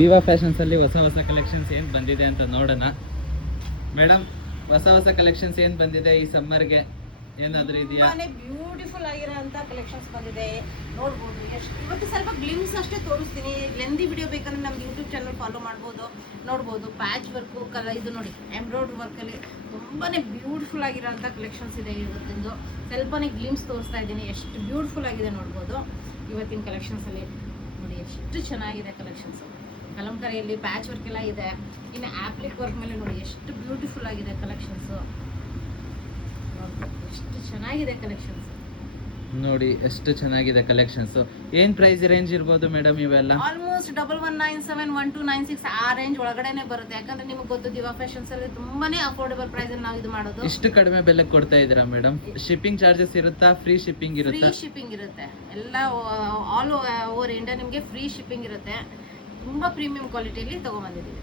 ದಿವಾ fashions ಅಲ್ಲಿ ಹೊಸ ಹೊಸ ಕಲೆಕ್ಷನ್ಸ್ ಏನ್ ಬಂದಿದೆ ಅಂತ ನೋಡೋಣ. ಮೇಡಮ್, ಹೊಸ ಕಲೆಕ್ಷನ್ಸ್ ಏನ್ ಬಂದಿದೆ ಈ ಸಮ್ಮರ್ಗೆ? ಏನಾದ್ರೂ ಇದೆಯಾ? ಬ್ಯೂಟಿಫುಲ್ ಆಗಿರೋಂಥ ಕಲೆಕ್ಷನ್ಸ್ ಬಂದಿದೆ, ನೋಡ್ಬೋದು. ಇವತ್ತು ಸ್ವಲ್ಪ ಗ್ಲಿಮ್ಸ್ ಅಷ್ಟೇ ತೋರಿಸ್ತೀನಿ. ಲೆಂದಿ ವಿಡಿಯೋ ಬೇಕಂದ್ರೆ ನಮ್ಗೆ ಯೂಟ್ಯೂಬ್ ಚಾನಲ್ ಫಾಲೋ ಮಾಡ್ಬೋದು, ನೋಡ್ಬೋದು. ಪ್ಯಾಚ್ ವರ್ಕು ಇದು ನೋಡಿ, ಎಂಬ್ರಾಯ್ಡ್ರಿ ವರ್ಕಲ್ಲಿ ತುಂಬಾ ಬ್ಯೂಟಿಫುಲ್ ಆಗಿರೋಂಥ ಕಲೆಕ್ಷನ್ಸ್ ಇದೆ ಇವತ್ತಿಂದು. ಸ್ವಲ್ಪನೇ ಗ್ಲಿಮ್ಸ್ ತೋರಿಸ್ತಾ ಇದ್ದೀನಿ, ಎಷ್ಟು ಬ್ಯೂಟಿಫುಲ್ ಆಗಿದೆ ನೋಡ್ಬೋದು ಇವತ್ತಿನ ಕಲೆಕ್ಷನ್ಸಲ್ಲಿ. ನೋಡಿ ಎಷ್ಟು ಚೆನ್ನಾಗಿದೆ ಕಲೆಕ್ಷನ್ಸು. ಕಲಂಕರಿಯಲ್ಲಿ ಪ್ಯಾಚ್ ವರ್ಕ್ ಎಲ್ಲ ಇದೆ. ಇನ್ನು ಆಪ್ಲಿಕ್ ವರ್ಕ್ ಮೇಲೆ ನೋಡಿ ಎಷ್ಟು ಬ್ಯೂಟಿಫುಲ್ ಆಗಿದೆ ಕಲೆಕ್ಷನ್ಸು. ಎಷ್ಟು ಚೆನ್ನಾಗಿದೆ ಕಲೆಕ್ಷನ್ಸ್ ನೋಡಿ, ಎಷ್ಟು ಚೆನ್ನಾಗಿದೆ ಕಲೆಕ್ಷನ್ಸ್. ಏನ್ ಪ್ರೈಸ್ ರೇಂಜ್ ಇರ್ಬೋದು ಮೇಡಮ್ ಇವೆಲ್ಲ? ಆಲ್ಮೋಸ್ಟ್ 1197 1296 ಆ ರೇಂಜ್ ಒಳಗಡೆನೆ ಬರುತ್ತೆ. ಯಾಕಂದ್ರೆ ನಿಮಗೆ ಗೊತ್ತು, ದಿವಾ ಫ್ಯಾಷನ್ಸ್ ಅಲ್ಲಿ ತುಂಬಾನೇ ಅಫೋರ್ಡಬಲ್ ಪ್ರೈಸ್ ಅಲ್ಲಿ ನಾವು ಇದು ಮಾಡೋದು. ಇಷ್ಟು ಕಡಿಮೆ ಬೆಲೆ ಕೊಡ್ತಾ ಇದೀರಾ ಮೇಡಮ್? ಶಿಪ್ಪಿಂಗ್ ಚಾರ್ಜಸ್ ಇರುತ್ತಾ? ಫ್ರೀ ಶಿಪ್ಪಿಂಗ್ ಇರುತ್ತಾ? ಫ್ರೀ ಶಿಪ್ಪಿಂಗ್ ಇರುತ್ತೆ. ಎಲ್ಲ ಆಲ್ ಓವರ್ ಇಂಡಿಯಾ ನಿಮಗೆ ಫ್ರೀ ಶಿಪ್ಪಿಂಗ್ ಇರುತ್ತೆ. ತುಂಬಾ ಪ್ರೀಮಿಯಂ ಕ್ವಾಲಿಟಿಯಲ್ಲಿ ತಗೊಂಡ್ಬಂದಿದ್ದೀವಿ.